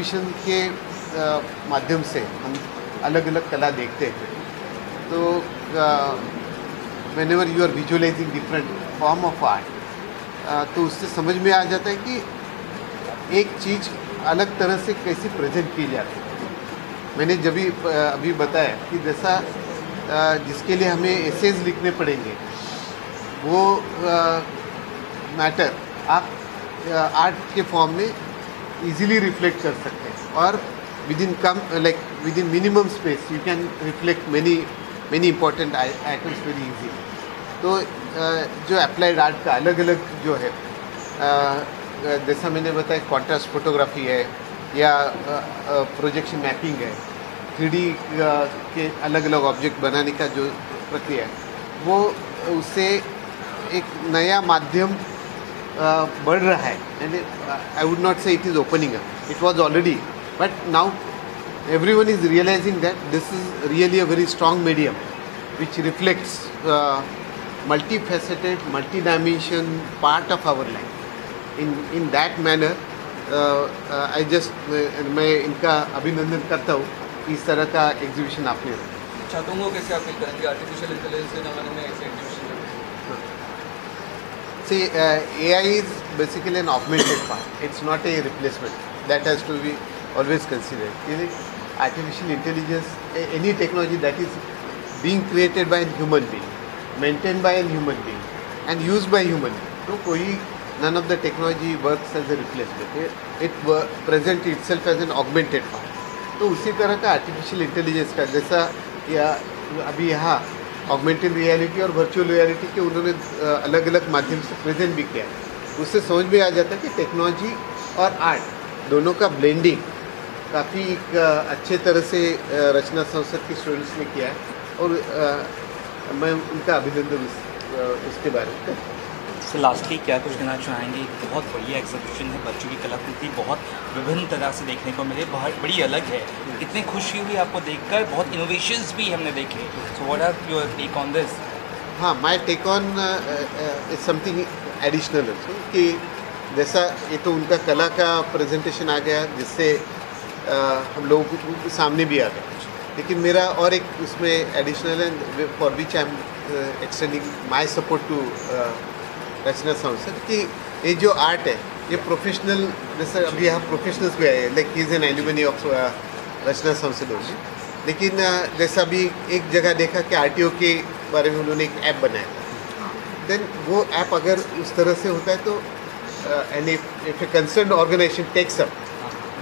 Exhibition के माध्यम से हम अलग अलग कला देखते हैं। तो whenever you are visualising different form of art तो उससे समझ में आ जाता है कि एक चीज़ अलग तरह से कैसे प्रेजेंट की जाती है। मैंने जब भी अभी बताया कि जैसा जिसके लिए हमें एसेज लिखने पड़ेंगे वो मैटर आप आर्ट के फॉर्म में इजीली रिफ्लेक्ट कर सकते हैं और with in minimum space you can reflect many important items very easily. तो जो अप्लाइड आर्ट का अलग अलग जो है जैसा मैंने बताया कॉन्ट्रास्ट फोटोग्राफी है या प्रोजेक्शन मैपिंग है, 3D के अलग अलग ऑब्जेक्ट बनाने का जो प्रक्रिया है वो उससे एक नया माध्यम बढ़ रहा है। एंड आई वुड नॉट से it is opening up, it was already, but now everyone is realizing that this is really a very strong medium which reflects multifaceted, multi-dimension part of our life. In that manner, I just मैं इनका अभिनंदन करता हूँ कि इस तरह का exhibition आपने छात्रों को कैसे अपील करेंगे आर्टिफिशियल इंटेलिजेंस के ज़माने में ऐसे exhibition? See, AI is basically an augmented part. It's not a replacement. That has to be always considered. Artificial intelligence, any technology that is being created by a human being, maintained by a human being, and used by human being. So, none of the technology works as a replacement. It presents itself as an augmented part. तो उसी तरह का artificial intelligence का जैसा या अभी यहाँ augmented reality और वर्चुअल रियलिटी के उन्होंने अलग अलग माध्यम से प्रेजेंट भी किया, उससे समझ में आ जाता है कि टेक्नोलॉजी और आर्ट दोनों का ब्लेंडिंग काफ़ी अच्छे तरह से रचना संसद के स्टूडेंट्स ने किया है और मैं उनका अभिनंदन उसके बारे में। सर लास्टली क्या कुछ कहना चाहेंगे? बहुत बढ़िया एग्जीबिशन है, बच्चों की कलाकृति बहुत विभिन्न तरह से देखने को मिले, बहुत बड़ी अलग है। इतनी खुशी हुई आपको देखकर, बहुत इनोवेशंस भी हमने देखे। So what are your take on this? हाँ, my take on is something additional कि जैसा ये तो उनका कला का प्रेजेंटेशन आ गया जिससे हम लोगों के सामने भी आ गया, लेकिन मेरा और एक उसमें एडिशनल है for which I am extending my support to Rachana Sansad कि ये जो आर्ट है ये प्रोफेशनल, जैसे अभी यहाँ प्रोफेशनल्स भी आए, like he is an alumni of Rachana Sansad only, लेकिन जैसा अभी एक जगह देखा कि RTO के बारे में उन्होंने एक ऐप बनाया था, देन वो ऐप अगर उस तरह से होता है तो and if a concern organisation takes up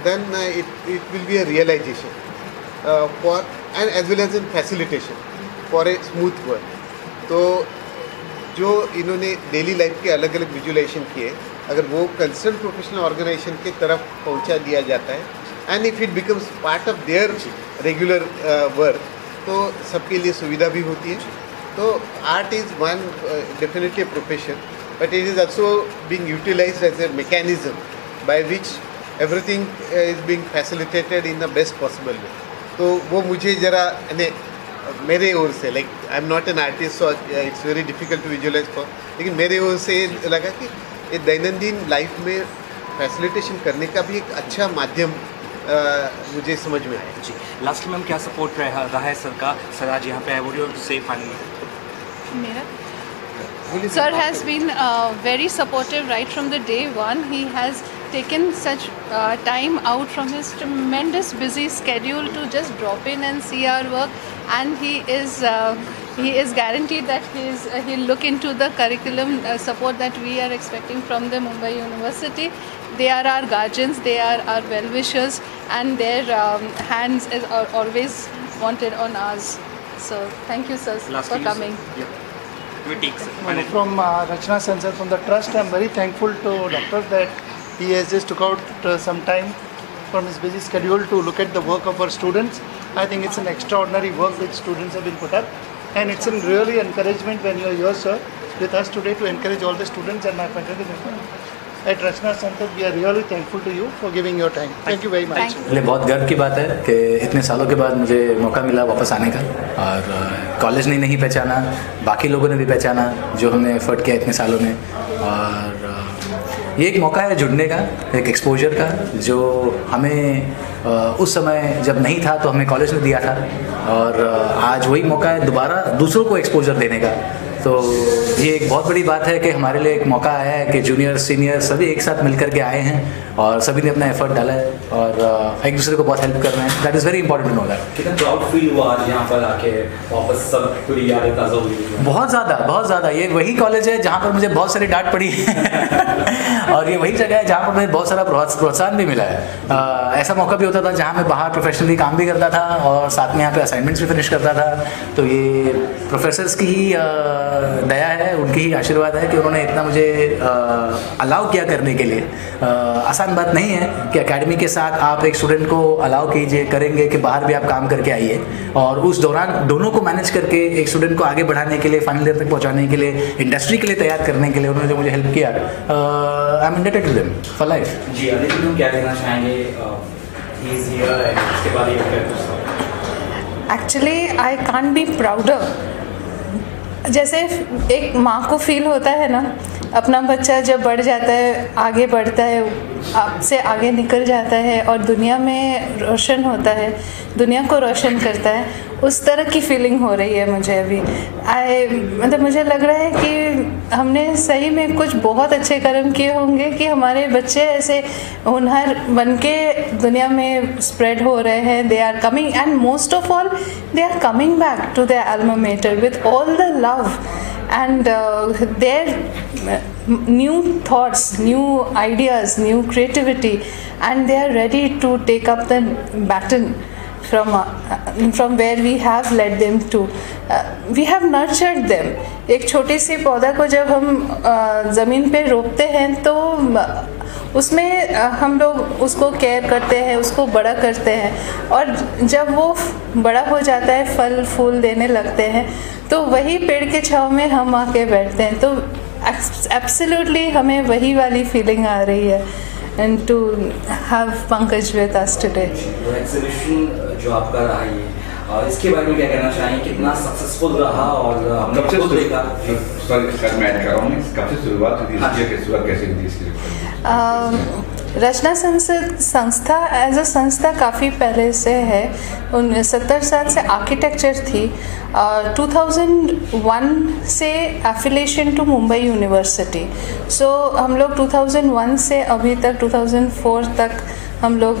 then it will be a realization for and as well as in facilitation for a smooth work. तो जो इन्होंने डेली लाइफ के अलग अलग विजुअलाइजेशन किए, अगर वो कंसर्न प्रोफेशनल ऑर्गेनाइजेशन की तरफ पहुंचा दिया जाता है and if it becomes part of their regular work तो सबके लिए सुविधा भी होती है। तो art is one definitely profession, but it is also being utilised as a mechanism by which everything is being facilitated in the best possible way. तो वो मुझे ज़रा मेरे ओर से, like I am not an artist so it's very difficult to visualise for, लेकिन मेरे ओर से लगा कि ये दैनंदिन लाइफ में फैसिलिटेशन करने का भी एक अच्छा माध्यम मुझे समझ में आया। जी लास्टली मैम क्या सपोर्ट रहा है सर का? सर आज यहाँ पे है, वोट टू से फाइनली मेरा Sir has been very supportive right from the day one. He has taken such time out from his tremendous busy schedule to just drop in and see our work, and he is guaranteed that he'll look into the curriculum support that we are expecting from the Mumbai University. They are our guardians, they are our well-wishers, and their hands are always wanted on ours. So thank you, sir, for coming. Yeah. From Rachna Sansad, from the trust, I am very thankful to Doctor that he has just took out some time from his busy schedule to look at the work of our students. I think it's an extraordinary work which students have been put up, and it's a really encouragement when you are here, sir, with us today to encourage all the students and my faculty members. At Rachna Sansad, we are really thankful to you for giving your time. Thank you very much. पहले बहुत गर्व की बात है कि इतने सालों के बाद मुझे मौका मिला वापस आने का, और कॉलेज ने नहीं पहचाना, बाकी लोगों ने भी पहचाना जो हमने एफर्ट किया इतने सालों में, और ये एक मौका है जुड़ने का, एक एक्सपोजर का, जो हमें उस समय जब नहीं था तो हमें कॉलेज में दिया था, और आज वही मौका है दोबारा दूसरों को एक्सपोजर देने का। तो ये एक बहुत बड़ी बात है कि हमारे लिए एक मौका आया है कि जूनियर सीनियर सभी एक साथ मिलकर के आए हैं और सभी ने अपना एफर्ट डाला है और एक दूसरे को बहुत हेल्प कर रहे हैं। That is very important to know that. कितना प्राउड फील हुआ आज यहाँ पर आके, वापस सब पूरी यादें ताज़ा हुई? बहुत ज़्यादा। ये वही कॉलेज है जहाँ पर मुझे बहुत सारी डांट पड़ी है और ये वही जगह है जहाँ पर मुझे बहुत सारा प्रोत्साहन भी मिला है। ऐसा मौका भी होता था जहाँ मैं बाहर प्रोफेशनली काम भी करता था और साथ में यहाँ पे असाइनमेंट्स भी फिनिश करता था। तो ये प्रोफेसर्स की ही दया है, उनकी ही आशीर्वाद है कि उन्होंने इतना मुझे अलाउ किया करने के लिए। आसान बात नहीं है कि एकेडमी के साथ आप एक स्टूडेंट को अलाउ कीजिए, करेंगे कि बाहर भी आप काम करके आइए, और उस दौरान दोनों को मैनेज करके एक स्टूडेंट को आगे बढ़ाने के लिए, फाइनल ईयर तक पहुंचाने के लिए, इंडस्ट्री के लिए तैयार करने के लिए उन्होंने जो मुझे हेल्प किया, I am indebted to them for life. जी आदित्य, तुम क्या कहना चाहेंगे? ही इज हियर एंड उसके बाद ये actually I can't be prouder. जैसे एक माँ को फील होता है ना, अपना बच्चा जब बढ़ जाता है, आगे बढ़ता है, आपसे आगे निकल जाता है और दुनिया में रोशन होता है, दुनिया को रोशन करता है, उस तरह की फीलिंग हो रही है मुझे अभी। मतलब मुझे लग रहा है कि हमने सही में कुछ बहुत अच्छे कर्म किए होंगे कि हमारे बच्चे ऐसे होनहार बन के दुनिया में स्प्रेड हो रहे हैं। They are coming and most of all they are coming back to their alma mater with all the love and their new thoughts, new ideas, new creativity, and they are ready to take up the baton from where we have led them to. We have nurtured them. एक छोटी सी पौधा को जब हम ज़मीन पे रोपते हैं तो उसमें हम लोग उसको केयर करते हैं, उसको बड़ा करते हैं, और जब वो बड़ा हो जाता है, फल फूल देने लगते हैं, तो वही पेड़ के छांव में हम आके बैठते हैं। तो एब्सोल्युटली हमें वही वाली फीलिंग आ रही है and to have Pankaj with us today. Exhibition जो आपका रहा है, इसके बारे में क्या कहना चाहेंगे? कितना सक्सेसफुल रहा और हमने कब से देखा? सर मैं ऐड कर रहा हूँ, कब से शुरुआत हुई थी, शुरुआत कैसे हुई थी इसकी? रचना संस्था एज अ संस्था काफ़ी पहले से है। 70 साल से आर्किटेक्चर थी। 2001 से एफिलिएशन टू मुंबई यूनिवर्सिटी। सो हम लोग 2001 से अभी तक 2004 तक हम लोग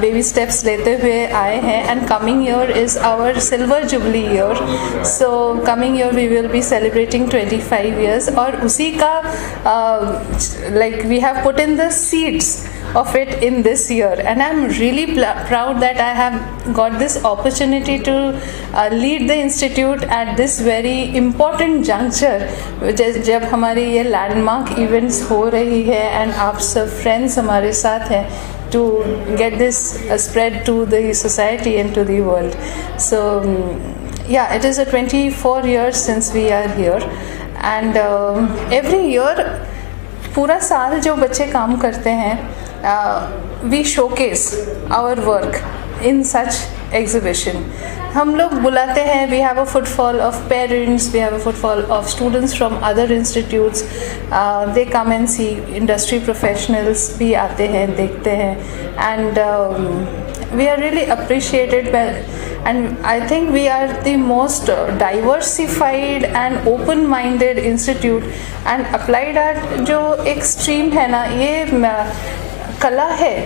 बेबी स्टेप्स लेते हुए आए हैं, and coming year is our silver jubilee year. So coming year we will be celebrating 25 years, और उसी का like we have put in the seeds of it in this year, and I'm really proud that I have got this opportunity to lead the institute at this very important juncture, जब हमारी ये landmark events हो रही है and आप सब friends हमारे साथ हैं to get this spread to the society and to the world. So yeah, it is a 24 years since we are here, and every year पूरा साल जो बच्चे काम करते हैं, we showcase our work in such exhibition. हम लोग बुलाते हैं, we have a footfall of parents, we have a footfall of students from other institutes, they come and see, industry professionals भी आते हैं, देखते हैं, and we are really appreciated by, and I think we are the most diversified and open-minded institute, and applied art जो एक stream है ना, ये कला है,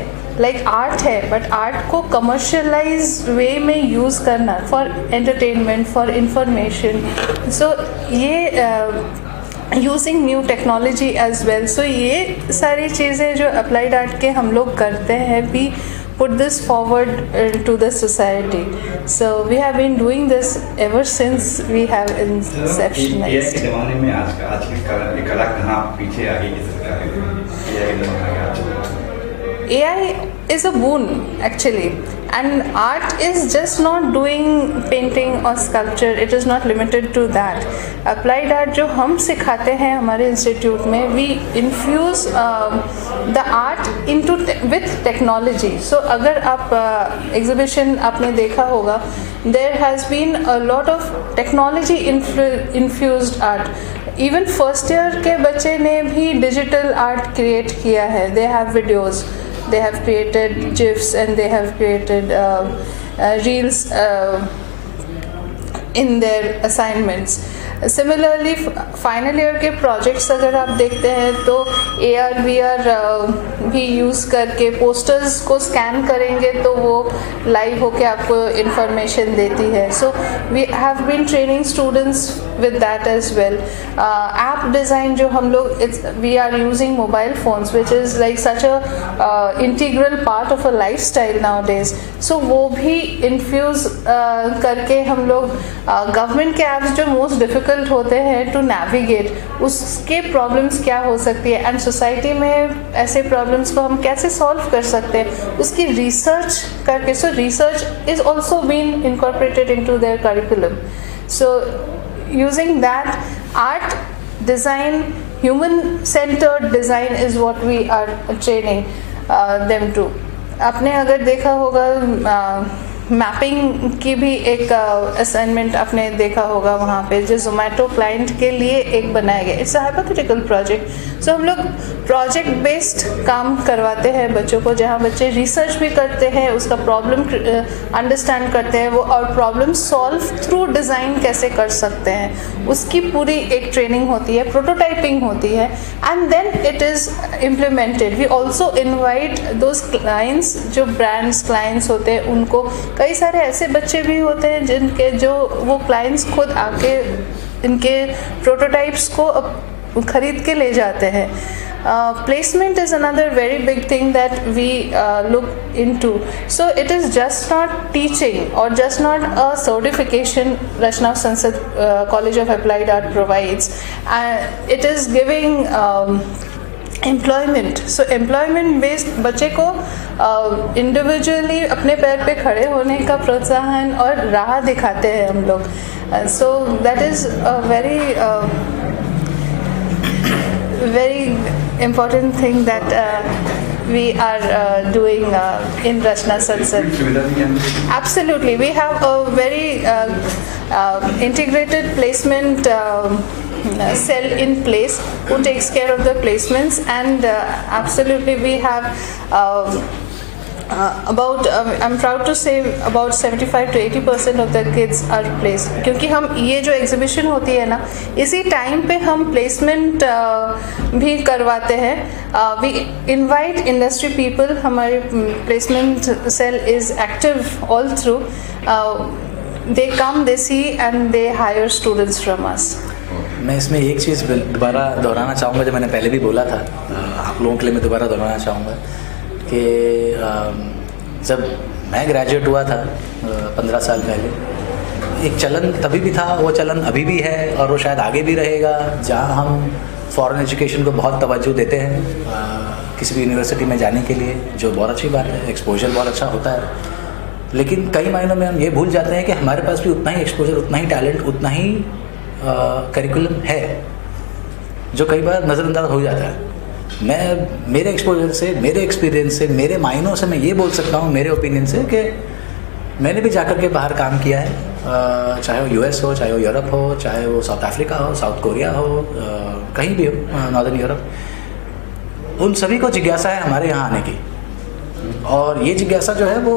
लाइक आर्ट है, बट आर्ट को कमर्शलाइज वे में यूज़ करना for entertainment, for information, so ये using new technology as well. So ये सारी चीज़ें जो अप्लाइड आर्ट के हम लोग करते हैं, we put this forward to the society. So we have been doing this ever since we have inceptionalized. AI के ज़माने में आज की कला कहाँ पीछे आ गई है? AI is a boon actually, And art is just not doing painting or sculpture, it is not limited to that. Applied art जो हम सिखाते हैं हमारे इंस्टीट्यूट में, we infuse the art into with technology. So अगर आप exhibition आपने देखा होगा, there has been a lot of technology infused art. Even first year के बच्चे ने भी digital art create किया है. They have videos, they have created GIFs, and they have created reels in their assignments. Similarly, final year के projects अगर आप देखते हैं तो AR VR भी यूज़ करके पोस्टर्स को स्कैन करेंगे तो वो लाइव होके आपको इंफॉर्मेशन देती है. So we have been training students with that as well. App design जो हम लोग we are using mobile phones, which is like such a integral part of a lifestyle nowadays. So वो भी infuse करके हम लोग government के apps जो most difficult होते हैं to navigate, उसके problems क्या हो सकती है and society में ऐसे problems को हम कैसे solve कर सकते हैं, उसकी research करके. So research is also being incorporated into their curriculum. So using that, art design, human centered design is what we are training them to. आपने अगर देखा होगा मैपिंग की भी एक असाइनमेंट आपने देखा होगा वहाँ पे जो जोमेटो क्लाइंट के लिए एक बनाया गया. It's a hypothetical project. So हम लोग प्रोजेक्ट बेस्ड काम करवाते हैं बच्चों को, जहाँ बच्चे रिसर्च भी करते हैं, उसका प्रॉब्लम अंडरस्टैंड करते हैं वो, और प्रॉब्लम सॉल्व थ्रू डिज़ाइन कैसे कर सकते हैं, उसकी पूरी एक ट्रेनिंग होती है, प्रोटोटाइपिंग होती है, and then it is implemented. We also invite those clients जो ब्रांड्स क्लाइंट्स होते हैं उनको. कई सारे ऐसे बच्चे भी होते हैं जिनके जो वो क्लाइंट्स खुद आके इनके प्रोटोटाइप्स को खरीद के ले जाते हैं. Placement is another very big thing that we look into. So it is just not teaching or just not a certification Rachna Sansad College of Applied Art provides. It is giving employment. So employment based बच्चे को individually अपने पैर पे खड़े होने का प्रोत्साहन और राह दिखाते हैं हम लोग. So that is a very important thing that we are doing in Rachna Sansad. Absolutely, we have a very integrated placement cell in place who takes care of the placements, and absolutely we have about I'm proud to say about 75 to 80% of the kids are placed. क्योंकि हम ये जो exhibition होती है ना, इसी time पे हम प्लेसमेंट भी करवाते हैं. We invite industry people. हमारे placement cell is active all through. They come, they see and they hire students from us. मैं इसमें एक चीज़ दोबारा दोहराना चाहूँगा जो मैंने पहले भी बोला था, आप लोगों के लिए मैं दोबारा दोहराना चाहूँगा कि जब मैं ग्रेजुएट हुआ था 15 साल पहले, एक चलन तभी भी था, वो चलन अभी भी है और वो शायद आगे भी रहेगा, जहाँ हम फॉरेन एजुकेशन को बहुत तवज्जो देते हैं किसी भी यूनिवर्सिटी में जाने के लिए, जो बहुत अच्छी बात है, एक्सपोजर बहुत अच्छा होता है. लेकिन कई मायनों में हम ये भूल जाते हैं कि हमारे पास भी उतना ही एक्सपोजर, उतना ही टैलेंट, उतना ही करिकुलम है जो कई बार नज़रअंदाज हो जाता है. मैं मेरे एक्सपोजर से, मेरे एक्सपीरियंस से, मेरे मायनों से मैं ये बोल सकता हूँ, मेरे ओपिनियन से, कि मैंने भी जाकर के बाहर काम किया है, चाहे वो US हो, चाहे वो यूरोप हो, चाहे वो साउथ अफ्रीका हो, साउथ कोरिया हो, कहीं भी हो, नॉर्दर्न यूरोप. उन सभी को जिज्ञासा है हमारे यहाँ आने की, और ये जिज्ञासा जो है वो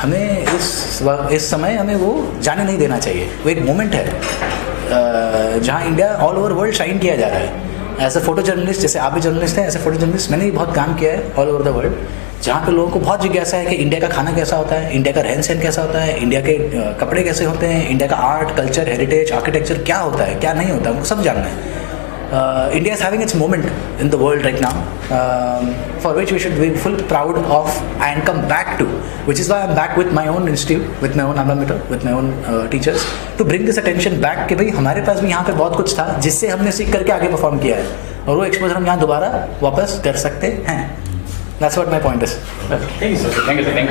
हमें इस समय हमें वो जाने नहीं देना चाहिए. वो एक मोमेंट है जहाँ India all over world shine किया जा रहा है. एज ए फोटो जर्नलिस्ट, जैसे आप भी जर्नलिस्ट हैं, एज ए फोटो जर्नलिस्ट मैंने भी बहुत काम किया है ऑल ओवर द वर्ल्ड, जहाँ पे लोगों को बहुत जिज्ञासा है कि इंडिया का खाना कैसा होता है, इंडिया का रहन सहन कैसा होता है, इंडिया के कपड़े कैसे होते हैं, इंडिया का आर्ट, कल्चर, हेरिटेज, आर्किटेक्चर क्या होता है, क्या नहीं होता है, उनको सब जानना है. India is having its moment in the world right now, for which we should be full proud of and come back to, which is why I'm back with my own institute, with my own alma mater, with my own teachers, to bring this attention back कि भाई हमारे पास भी यहाँ पे बहुत कुछ था जिससे हमने सीख करके आगे परफॉर्म किया है, और वो एक्सपोजर हम यहाँ दोबारा वापस कर सकते हैं. That's what my point is. Thank you, sir. Thank you, sir. Thank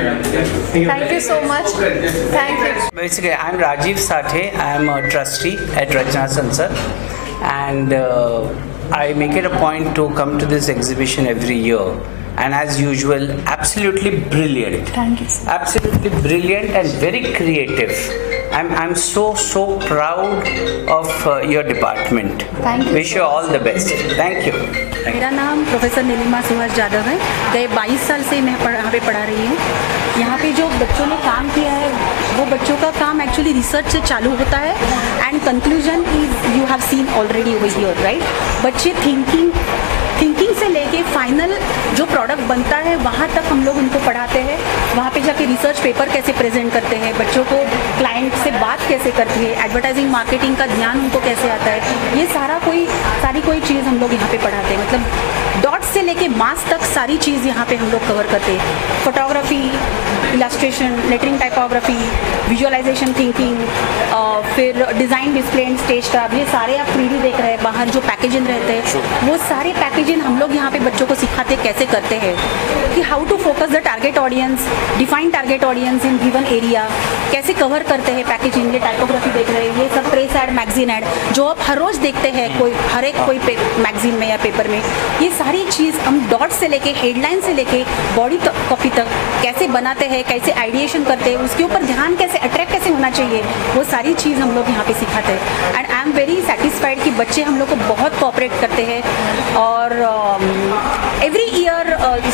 you. Thank you so much. Thank you. Basically, I'm Rajiv Sathe. I'm a trustee at Rachna Sansad, and I make it a point to come to this exhibition every year. And as usual, absolutely brilliant. Thank you, sir. Absolutely brilliant and very creative. I'm so proud of your department. Thank you. Wish you all the best. Thank you. मेरा नाम professor Nilima Suhas Jadhav है। गए 22 साल से मैं यहाँ पे पढ़ा रही हूँ। यहाँ पे जो बच्चों ने काम किया है वो बच्चों का काम एक्चुअली रिसर्च से चालू होता है and conclusion is you have seen already over here, right. बच्चे थिंकिंग से लेके फाइनल जो प्रोडक्ट बनता है वहाँ तक हम लोग उनको पढ़ाते हैं। वहाँ पे जाके रिसर्च पेपर कैसे प्रेजेंट करते हैं, बच्चों को क्लाइंट से बात कैसे करती है, एडवर्टाइजिंग मार्केटिंग का ध्यान उनको कैसे आता है, ये सारी कोई चीज़ हम लोग यहाँ पे पढ़ाते हैं। मतलब डॉट से लेके मास तक सारी चीज़ यहाँ पे हम लोग कवर करते हैं। Photography, illustration, lettering, typography, visualisation, thinking, फिर डिज़ाइन, डिस्प्ले एंड स्टेज का, ये सारे आप 3D देख रहे हैं। बाहर जो पैकेजिंग रहते हैं वो सारे पैकेजिंग हम लोग यहाँ पे बच्चों को सिखाते कैसे करते हैं कि how to focus the target audience, define target audience in given area, कैसे कवर करते हैं पैकेजिंग। ये टाइपोग्राफी देख रहे हैं, ये सब प्रेस ऐड, मैगजीन ऐड जो आप हर रोज़ देखते हैं हर एक कोई मैगजीन में या पेपर में। ये सारी चीज़ हम डॉट से लेके हेडलाइन से लेके बॉडी कॉपी तक कैसे बनाते हैं, कैसे आइडिएशन करते हैं, उसके ऊपर ध्यान कैसे अट्रैक्ट कैसे होना चाहिए, वो सारी चीज़ हम लोग यहाँ पे सिखाते हैं। And I am very satisfied कि बच्चे हम लोग को बहुत कोऑपरेट करते हैं। और every year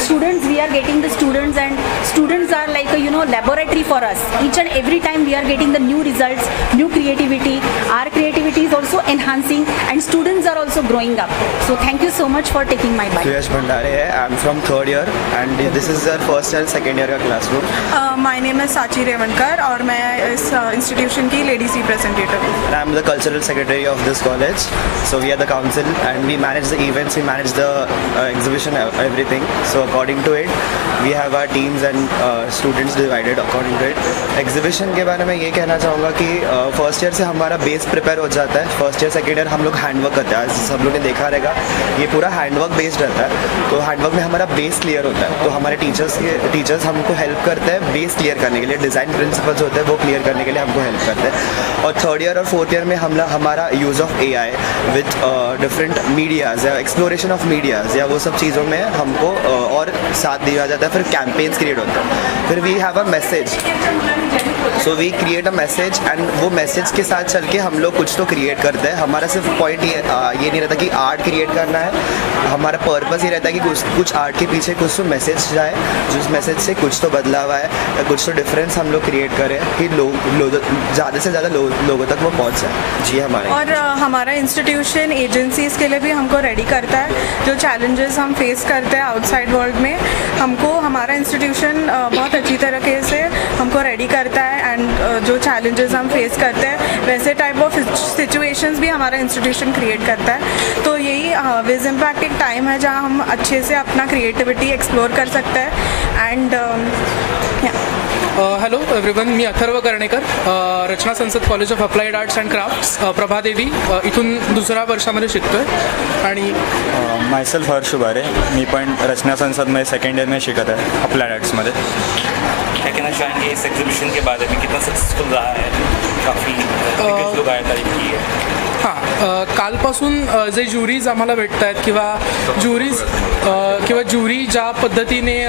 students, we are getting the students, and students are like a laboratory for us. Each and every time we are getting the new results, new creativity. Our creativity is also enhancing and students are also growing up. So thank you so much for taking my bite. Suyash Bhandare hai. I'm from 3rd year and this is our first and second year का classroom. My name is Sachi Revankar और मैं इस institution की ladies representative हूँ. I'm the cultural secretary of this college. So we are the council and we manage the events, we manage the exhibition, everything. So according to it, we have our teams and students divided according to it. Exhibition के बारे में ये कहना चाहूँगा कि first year से हमारा base prepare हो जाता है। फर्स्ट ईयर सेकेंड ईयर हम लोग हैंडवर्क करते हैं, सब लोग ने देखा रहेगा ये पूरा हैंडवर्क बेस्ड रहता है। तो हैंडवर्क में हमारा बेस क्लियर होता है, तो हमारे टीचर्स हमको हेल्प करते हैं बेस क्लियर करने के लिए, डिज़ाइन प्रिंसिपल्स होते हैं वो क्लियर करने के लिए हमको हेल्प करते हैं। और थर्ड ईयर और फोर्थ ईयर में हमारा use of AI with different medias या एक्सप्लोरेशन ऑफ मीडियाज़ या वो सब चीज़ों में हमको और साथ दिया जाता है। फिर कैंपेन्स क्रिएट होते हैं, फिर we have a message, so we create a message and वो मैसेज के साथ चल के हम लोग कुछ तो क्रिएट करते हैं। हमारा सिर्फ पॉइंट ये नहीं रहता कि आर्ट क्रिएट करना है, हमारा पर्पस ये रहता है कि कुछ आर्ट के पीछे कुछ तो मैसेज जाए, जिस मैसेज से कुछ तो बदलाव आए या कुछ तो डिफरेंस हम लोग क्रिएट करें कि ज़्यादा से ज़्यादा लोगों तक वो पहुँच जाए। जी हमारे और हमारा इंस्टीट्यूशन एजेंसीज़ के लिए भी हमको रेडी करता है। जो चैलेंजेस हम फेस करते हैं आउटसाइड वर्ल्ड में, हमको हमारा इंस्टीट्यूशन बहुत अच्छी तरीके से हमको रेडी करता है। एंड जो चैलेंजेस हम फेस करते हैं वैसे टाइप ऑफ सिचुएशंस भी हमारा इंस्टीट्यूशन क्रिएट करता है। तो यही विज इम्पैक्ट एक टाइम है जहाँ हम अच्छे से अपना क्रिएटिविटी एक्सप्लोर कर सकते हैं। एंड हॅलो एव्हरीवन, मी अथर्व कर्णेकर, रचना संसद college of applied arts and crafts Prabhadevi इथून दुसऱ्या वर्षामध्ये शिकतो आहे। आणि मायसेल्फ हर्ष उबारे, मी पण रचना संसदमध्ये सेकंड ईयर में शिकत आहे अप्लाइड आर्ट्समध्ये। क्या कहना चाहेंगे इस एग्जीबिशन के बारे में, कितना सक्सेसफुल रहा है? काफ़ी लोग आए, तारीफ की है। हां, कालपासून जे ज्युरीज आम्हाला भेटत आहेत किंवा ज्युरी ज्या पद्धतीने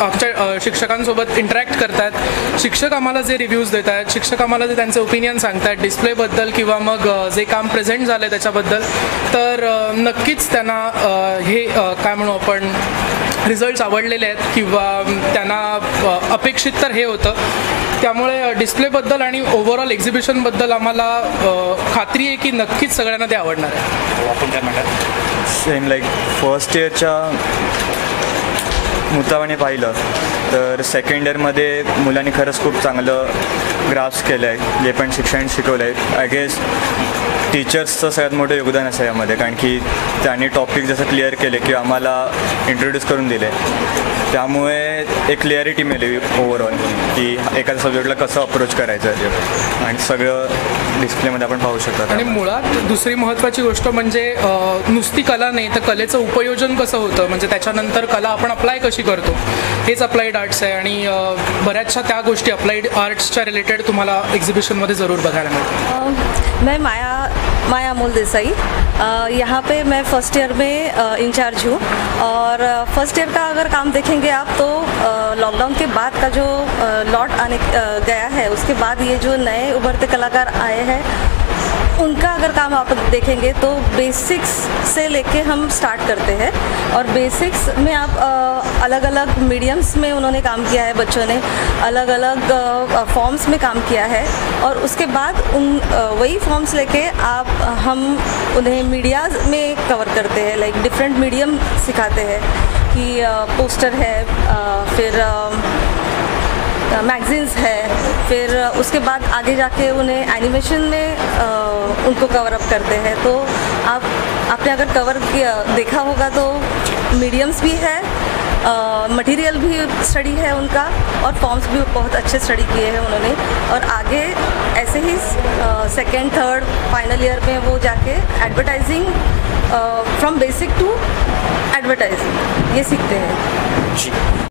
आमच्या शिक्षकांसोबत इंटरॅक्ट करतात, शिक्षक आम्हाला जे रिव्ह्यूज देत आहेत, शिक्षक आम्हाला जे त्यांचे ओपिनियन सांगतात डिस्प्लेबद्दल किंवा मग जे काम प्रेझेंट झालं आहे त्याच्याबद्दल, तर नक्कीच त्यांना हे काय म्हणू आपण रिझल्ट्स आवडलेले आहेत किंवा त्यांना अपेक्षित तर हे होतं। त्यामुळे डिस्प्लेबद्दल आणि ओव्हरऑल एक्झिबिशनबद्दल आम्हाला खात्री आहे की नक्कीच सगळ्यांना ते आवडणार आहे। आपण काय म्हणतात? सेम लाईक फर्स्ट इयरच्या मुतावाने पाहिलं तर सेकंड इयरमध्ये मुलांनी खरंच खूप चांगलं ग्रास्प केलं आहे, जे पण शिक्षण शिकवलं आहे। आय गेस टीचर्सचं सगळ्यात मोठं योगदान असं यामध्ये, कारण की त्यांनी टॉपिक जसं क्लिअर केले किंवा आम्हाला इंट्रोड्यूस करून दिले त्यामुळे एक क्लिअरिटी मिळाली ओव्हरऑल की एखाद्या सब्जेक्टला कसं अप्रोच करायचं आहे आणि सगळं डिस्प्लेमध्ये आपण पाहू शकतो. आणि मुळात दुसरी महत्त्वाची गोष्ट म्हणजे नुसती कला नाही तर कलेचं उपयोजन कसं होतं, म्हणजे त्याच्यानंतर कला आपण अप्लाय कशी करतो, हेच अप्लाइड आर्ट्स आहे. आणि बऱ्याचशा त्या गोष्टी अप्लाइड आर्ट्सच्या रिलेटेड तुम्हाला एक्झिबिशनमध्ये जरूर बघायला मिळतात. मैं माया अमोल देसाई, यहाँ पे मैं फर्स्ट ईयर में इंचार्ज हूँ. और फर्स्ट ईयर का अगर काम देखेंगे आप तो लॉकडाउन के बाद का जो लॉट आने गया है, उसके बाद ये जो नए उभरते कलाकार आए हैं उनका अगर काम आप देखेंगे तो बेसिक्स से लेके हम स्टार्ट करते हैं. और बेसिक्स में आप अलग अलग मीडियम्स में उन्होंने काम किया है, बच्चों ने अलग अलग फॉर्म्स में काम किया है. और उसके बाद वही फॉर्म्स लेके हम उन्हें मीडिया में कवर करते हैं, लाइक डिफरेंट मीडियम सिखाते हैं कि पोस्टर है, फिर मैगजीन्स है, फिर उसके बाद आगे जाके उन्हें एनिमेशन में उनको कवर अप करते हैं. तो आपने अगर कवर देखा होगा तो मीडियम्स भी है, मटेरियल भी स्टडी है उनका, और फॉर्म्स भी बहुत अच्छे स्टडी किए हैं उन्होंने. और आगे ऐसे ही सेकेंड थर्ड फाइनल ईयर में वो जाके advertising from basic to advertising ये सीखते हैं.